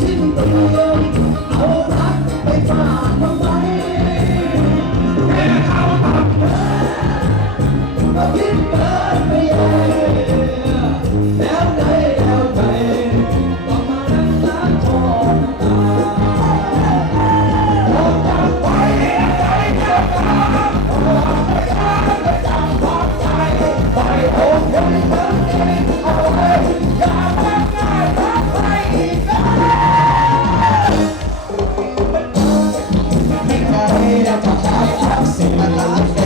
สิ้นเปลืองเลักไปฝากมัไว้แค่เขตับเธอก็คิดเกินไปแล้วใจแล้วใจต้องมารักษาทนตาโอ้จากไปใจเจ็บตาอ้ไอ้ไจำควาใจไยเธอเองเอ ไม่เ